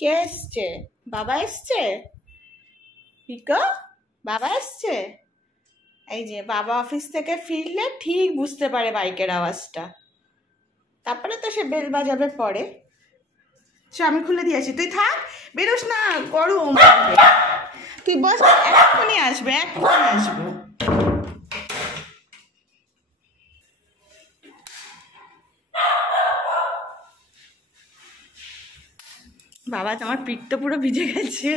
কে এসছে? বাবা এসছে? পিকো বাবা এসছে? এই যে বাবা অফিস থেকে ফিরলে ঠিক বুঝতে পারে বাইকের আওয়াজটা, তারপরে তো সে বেল বাজাবে পরে। সে আমি খুলে দিয়েছি, তুই থাক, বেরোস না, গরম। তুই বস, এক্ষুনি আসবে, এক্ষুনি আসবো। বাবা তোমার পিঠ তো পুরো ভিজে গেছে।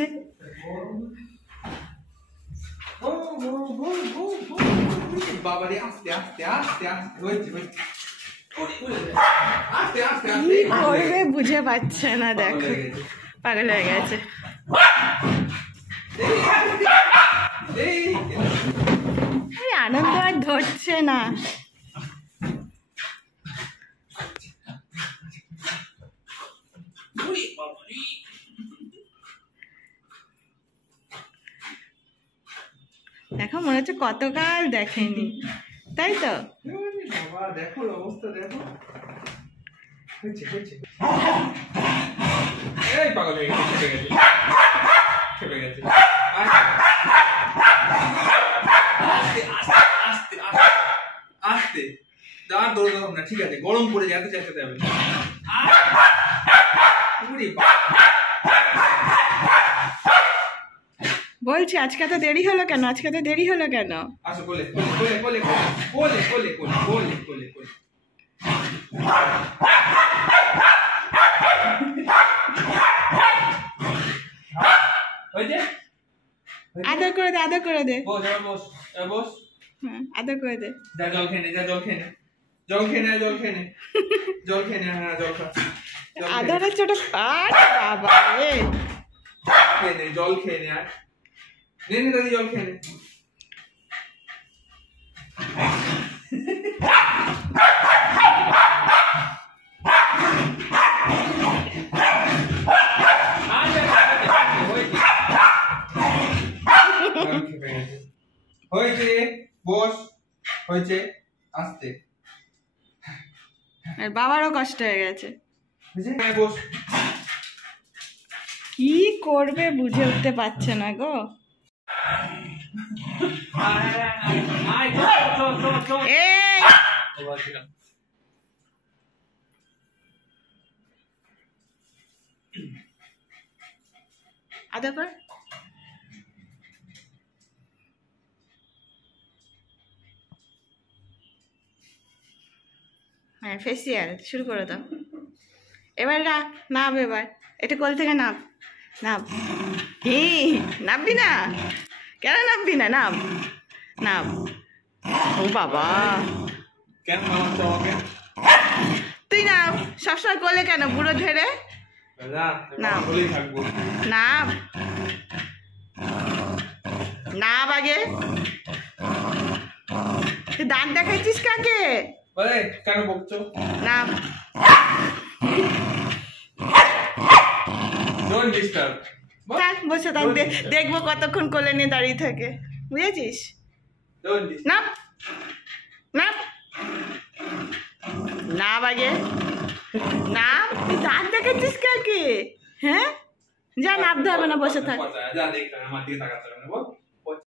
বাবারে আস্তে আস্তে আস্তে আস্তে হয়েছে কি করবে বুঝে পাচ্ছে না, দেখো পাগল হয়ে গেছে। আনন্দ আর ধরছে না। দেখো মনে হচ্ছে কতকাল দেখেনি, তাই তো? দেখো অবস্থা, দেখো পাগল হয়ে গেছে, খেপে গেছে। আস্তে দাঁড় দৌড় না, ঠিক আছে, গরম পড়ে যাতে চাইতে হবে। বলছি আজকে তো দেরি হলো কেন? আজকে তো দেরি হলো কেন? আসো কোলে কোলে কোলে কোলে কোলে কোলে কোলে কোলে কোলে। হয়েছে? আদর করে দে, আদর করে দে। বস বস বস। হ্যাঁ আদর করে দে। যা জল খেয়ে নে, যা জল খেয়ে নে, জল খেয়ে নে, জল খেয়ে নে, জল খেয়ে নে। হ্যাঁ জল খা। আদরের ছোট পাট বাবা রে। খেয়ে নে, জল খেয়ে নে। আর নে নে দাদি, জল খেয়ে নে। হয়েছে, বস, হয়েছে, আস্তে। আর বাবারও কষ্ট হয়ে গেছে। বস। কি করবে বুঝে উঠতে পারছে না গো। আদর কর। হ্যাঁ ফেসিয়াল শুরু করে দাও। এবার নাব, এবার এটা কোল থেকে নাব, নাব। হি নাববি না কেন? নাববি না, নাব নাব। ও বাবা, কেন নামাচ্ছ আমাকে? তুই নাব, সবসময় কোলে কেন বুড়ো ধরে? নাব নাব নাব আগে। তুই দাঁত দেখাইছিস কাকে? কেন বকছো? নাব। Don't disturb. থাক বসে থাক, দেখবো কতক্ষণ কোলে নিয়ে দাঁড়িয়ে থাকে, বুঝেছিস? নাব নাব নাব আগে, নাব। তুই দাঁত দেখাচ্ছিস কাকে? হ্যাঁ যা, নাবতে হবে না, বসে থাক। যা দেখতে আমার দিকে তাকাতে হবে না, বল।